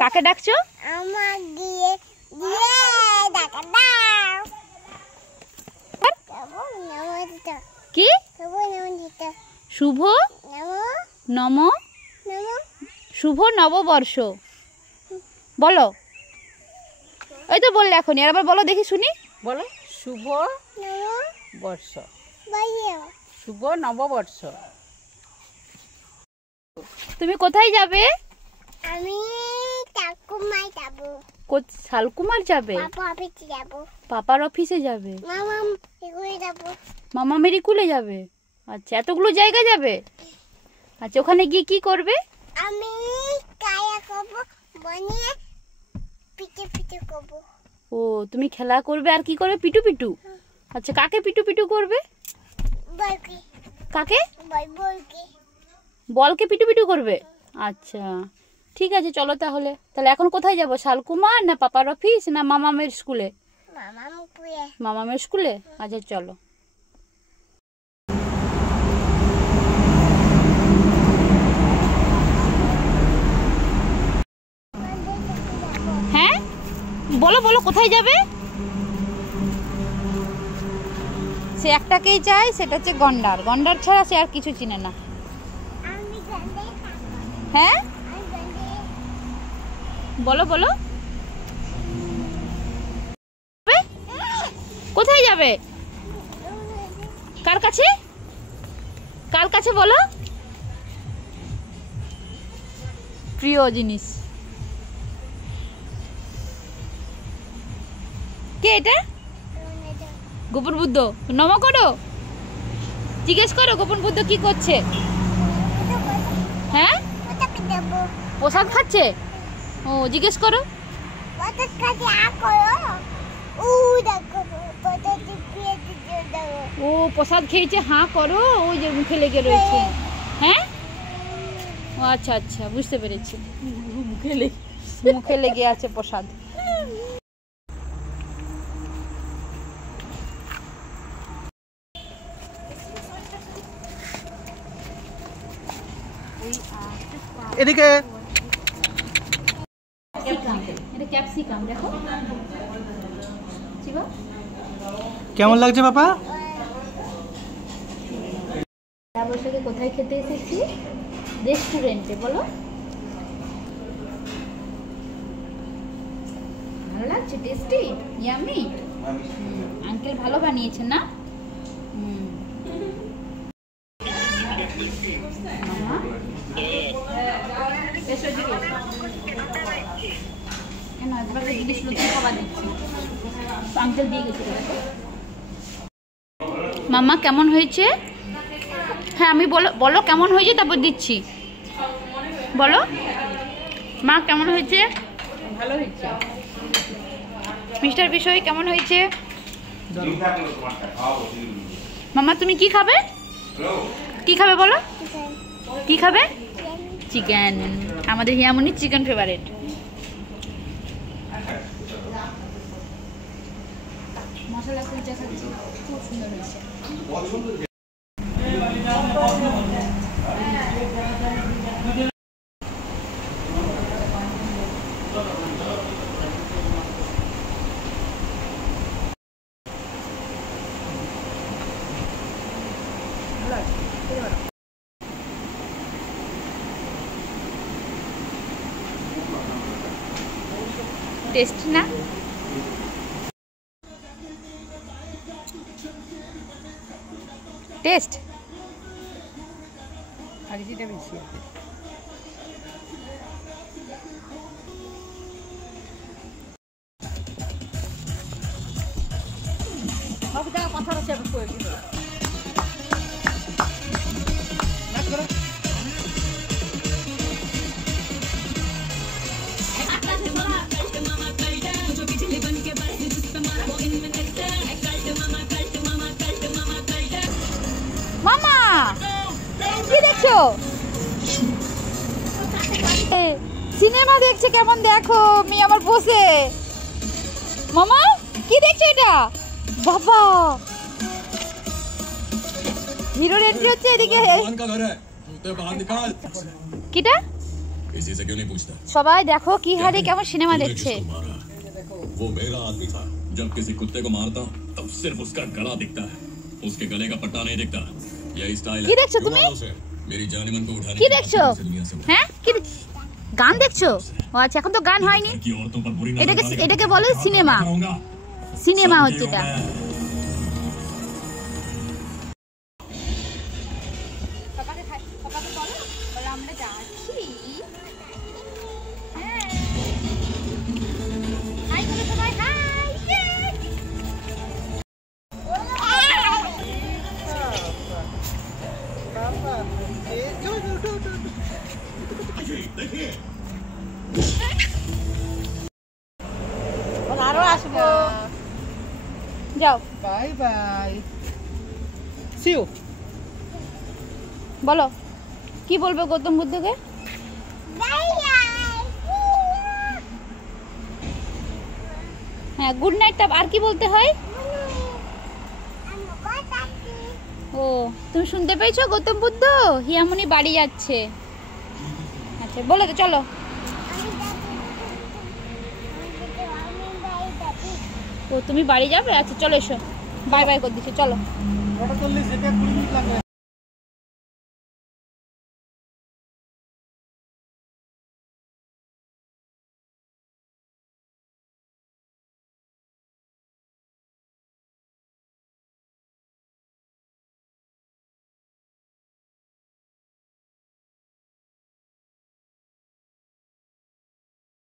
কাকে ডাকছো? কি শুভ নম শুভ নববর্ষ বলো। ওই তো বললে এখনই, আর আবার বলো দেখি শুনি। বলো শুভ বর্ষ, শুভ নববর্ষ। তুমি কোথায় যাবে? আমি শালকুমার যাব। শালকুমার যাবে? পাপার অফিসে যাবে। মামা মেরি কুলে যাবে। আচ্ছা, এতগুলো জায়গা যাবে। আচ্ছা, ওখানে গিয়ে কি করবে? আমি কায়া করব, বনিয়ে পিটে পিটে করব। ও, তুমি খেলা করবে আর কি করবে? পিটু পিটু। আচ্ছা, কাকে পিটু পিটু করবে? বলকে। কাকে? বলকে। বলকে পিটু পিটু করবে। আচ্ছা ঠিক আছে, চলো তাহলে। তাহলে এখন কোথায় যাব? শালকুমার না পাপার অফিস না মামামের স্কুলে? মামামের স্কুলে। আচ্ছা চলো। হ্যাঁ বলো বলো, কোথায় যাবে? সে একটাকেই চায়, সেটা হচ্ছে গন্ডার। গন্ডার ছাড়া সে আর কিছু চিনে না। হ্যাঁ বলো বলো, কোথায় যাবে? কার কাছে? কার কাছে বলো? প্রিয় জিনিস কে এটা? গোপন বুদ্ধ। নম করো, জিজ্ঞেস করো গোপন বুদ্ধ কি করছে। হ্যাঁ প্রসাদ খাচ্ছে। ও জিজ্ঞেস করো। ও প্রসাদ খেয়েছে, হাঁ করো, ওই যে মুখে লেগে রয়েছে। হ্যাঁ ও আচ্ছা আচ্ছা, বুঝতে পেরেছি। মুখে লেগে আছে প্রসাদ। এদিকে এটা ক্যাপসিকাম দেখো। কেমন লাগছে বাবা? বৈশাখে কোথায় খেতে এসেছি? রেস্টুরেন্টে। বলো ভালো লাগছে, টেস্টি, ইয়ামি। আঙ্কেল ভালো বানিয়েছেন না? মামা কেমন হয়েছে? হ্যাঁ আমি বলো বলো কেমন হয়েছে, তারপর দিচ্ছি। বলো মা কেমন হয়েছে? ভালো হয়েছে। মিস্টার বিষয় কেমন হয়েছে? মামা তুমি কি খাবে? কি খাবে বলো? কি খাবে? চিকেন। আমাদের হিয়ামনির চিকেন ফেভারিট। মশলা কুলচা খাচ্ছি, খুব সুন্দর হয়েছে। টেস্ট না? টেস্ট আর যেটা বেশি আছে। সব জায়গা কথা হচ্ছে করে দিল। মামা কি দেখছো? সিনেমা দেখছে কেমন দেখো মেয়ে আমার বসে। মামা কি দেখছো এটা? বাবা হিরোর এন্ট্রি হচ্ছে এদিকে। भगवान का घर है जूते बाहर निकाल কিটা किसी से क्यों नहीं पूछता সবাই দেখো কি হারে কেমন সিনেমা तूने দেখছে। किसको मारा? वो मेरा आदमी था जब किसी कुत्ते को मारता हूं, तब सिर्फ उसका गला दिखता है उसके गले का पट्टा नहीं दिखता यही स्टाइल কি है দেখছো তুমি? घुमाओ उसे। मेरी जानिमन को उठाने কি की দেখছো? बात दुनिया से उठा। হ্যাঁ কি গান দেখছো? ও আচ্ছা এখন তো গান হয়নি, घर की औरतों पर बुरी नजर এটাকে डालने का এটাকে मैं বলে हाथ সিনেমা। उठाऊंगा। সিনেমা समझे হচ্ছে हो এটা। मैं? আরো আসবো। যাও বাই বাই। C you. বলো কি বলবে গৌতম বুদ্ধকে? হ্যাঁ গুড নাইট। আর কি বলতে হয়? ও তুমি শুনতে পেয়েছো গৌতম বুদ্ধ হিয়ামনি বাড়ি যাচ্ছে। আচ্ছা বলে তো চলো। ও তুমি বাড়ি যাবে? আচ্ছা চলো এসো বাই বাই করে দিচ্ছি চলো। ওটা 40 থেকে 20 মিনিট লাগবে।